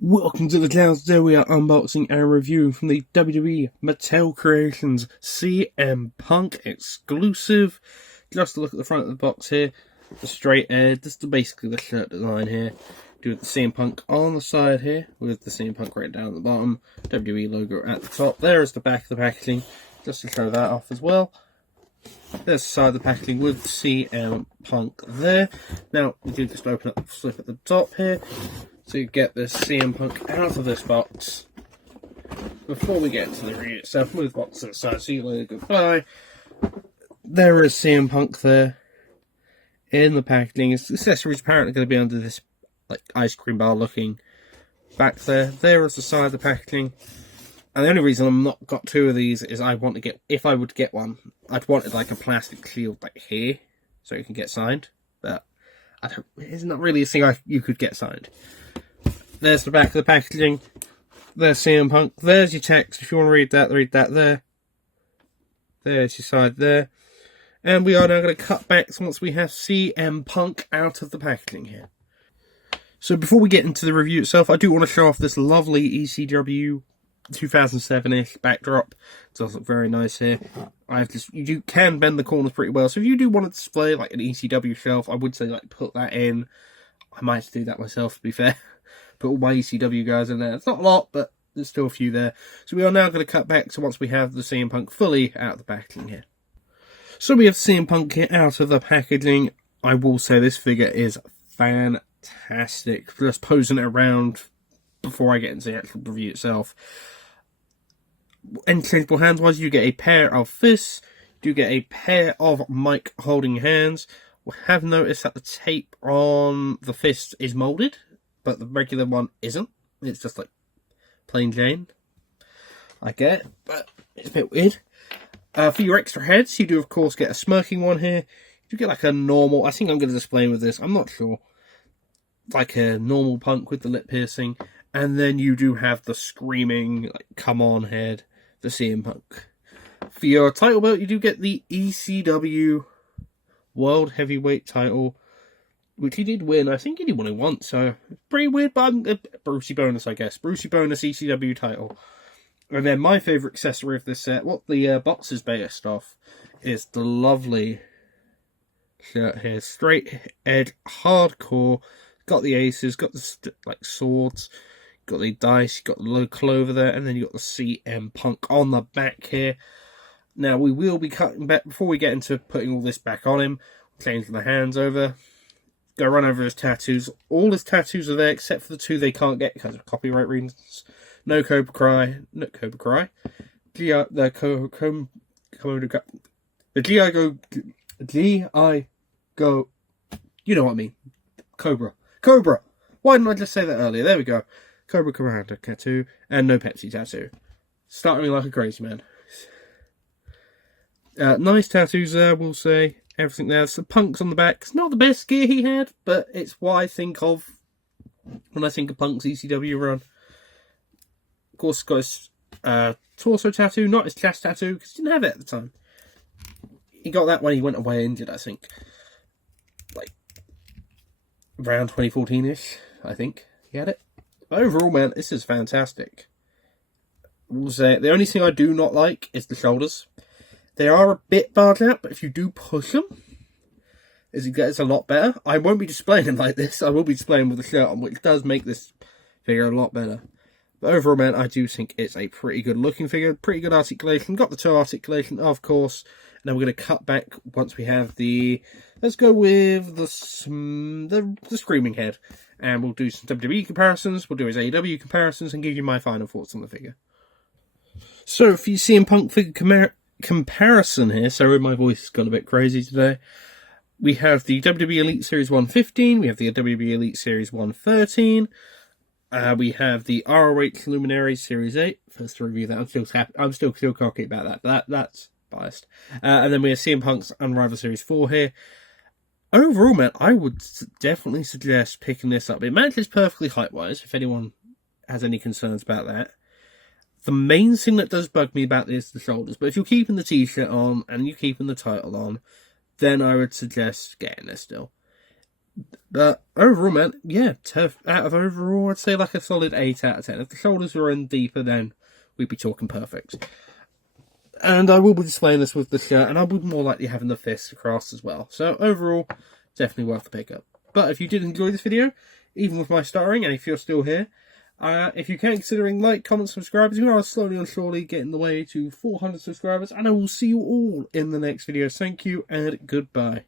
Welcome to the clouds. Today we are unboxing and reviewing from the WWE Mattel Creations CM Punk exclusive. Just a look at the front of the box here. The straight edge. This is basically the shirt design here. Do the CM Punk on the side here with the CM Punk right down at the bottom. WWE logo at the top. There is the back of the packaging. Just to show that off as well. There's the side of the packaging with CM Punk there. Now we do just open up the slip at the top here. So you get this CM Punk out of this box. Before we get into the review itself, move the box to the side, see you later, goodbye. There is CM Punk there in the packaging. His accessories apparently going to be under this like ice cream bar looking back there. There is the side of the packaging. And the only reason I'm not got two of these is I want to get, if I would get one, I'd want it like a plastic shield like here, so it can get signed. But it's not really a thing you could get signed. There's the back of the packaging. There's CM Punk. There's your text. If you want to read that there. There's your side there. And we are now going to cut back once we have CM Punk out of the packaging here. So before we get into the review itself, I do want to show off this lovely ECW 2007-ish backdrop. It does look very nice here. You can bend the corners pretty well. So if you do want to display like an ECW shelf, I would say like put that in. I might do that myself, to be fair. Put all my ECW guys in there. It's not a lot, but there's still a few there. So we are now going to cut back to once we have the CM Punk fully out of the packaging here. So we have CM Punk here out of the packaging. I will say this figure is fantastic. Just posing it around before I get into the actual review itself. Interchangeable hands-wise, you get a pair of fists. You get a pair of mic holding hands. We have noticed that the tape on the fist is moulded, but the regular one isn't. It's just like plain Jane. I get it, but it's a bit weird. For your extra heads, you do of course get a smirking one here. You get like a normal, I think I'm going to display with this, I'm not sure. Like a normal Punk with the lip piercing. And then you do have the screaming, like, come on head, the CM Punk. For your title belt, you do get the ECW World Heavyweight title, which he did win. I think he did win it once, so it's pretty weird, but Brucey bonus, I guess. Brucey bonus ECW title. And then my favourite accessory of this set, what the box is based off, is the lovely shirt here. Straight edge, hardcore. Got the aces, got the like swords, got the dice, got the low clover there, and then you got the CM Punk on the back here. Now, we will be cutting back, before we get into putting all this back on him, changing the hands over, go run over his tattoos. All his tattoos are there, except for the two they can't get because of copyright reasons. No Cobra Cry, G.I. Go, you know what I mean, Cobra. Why didn't I just say that earlier? There we go. Cobra Commander tattoo, and no Pepsi tattoo. Starting me like a crazy man. Nice tattoos there, we'll say. Everything there. Some Punks on the back. It's not the best gear he had, but it's what I think of when I think of Punk's ECW run. Of course, got his torso tattoo, not his chest tattoo, because he didn't have it at the time. He got that when he went away injured, I think. Like, around 2014-ish, I think he had it. But overall, man, this is fantastic. We'll say the only thing I do not like is the shoulders. They are a bit barred out, but if you do push them, it gets a lot better. I won't be displaying them like this. I will be displaying with the shirt on, which does make this figure a lot better. But overall, man, I do think it's a pretty good looking figure. Pretty good articulation. Got the toe articulation, of course. And then we're going to cut back once we have the... Let's go with the Screaming Head. And we'll do some WWE comparisons. We'll do his AEW comparisons and give you my final thoughts on the figure. So, if you see CM Punk figure comparison here, sorry, my voice has gone a bit crazy today. We have the WWE Elite Series 115. We have the WWE Elite Series 113. We have the ROH Luminary Series 8. First to review that, I'm still cocky about that, but that's biased. And then we have CM Punk's Unrivaled Series 4 here. Overall, man, I would definitely suggest picking this up. It matches perfectly height-wise, if anyone has any concerns about that. The main thing that does bug me about this is the shoulders, but if you're keeping the t-shirt on and you're keeping the title on, then I would suggest getting this still. But overall, man, yeah, out of overall, I'd say like a solid 8 out of 10. If the shoulders were in deeper, then we'd be talking perfect. And I will be displaying this with the shirt, and I would more likely having the fist across as well. So overall, definitely worth the pickup. But if you did enjoy this video, even with my starring, and if you're still here, if you can, considering like, comment, subscribe, as we are slowly and surely getting the way to 400 subscribers, and I will see you all in the next video. Thank you, and goodbye.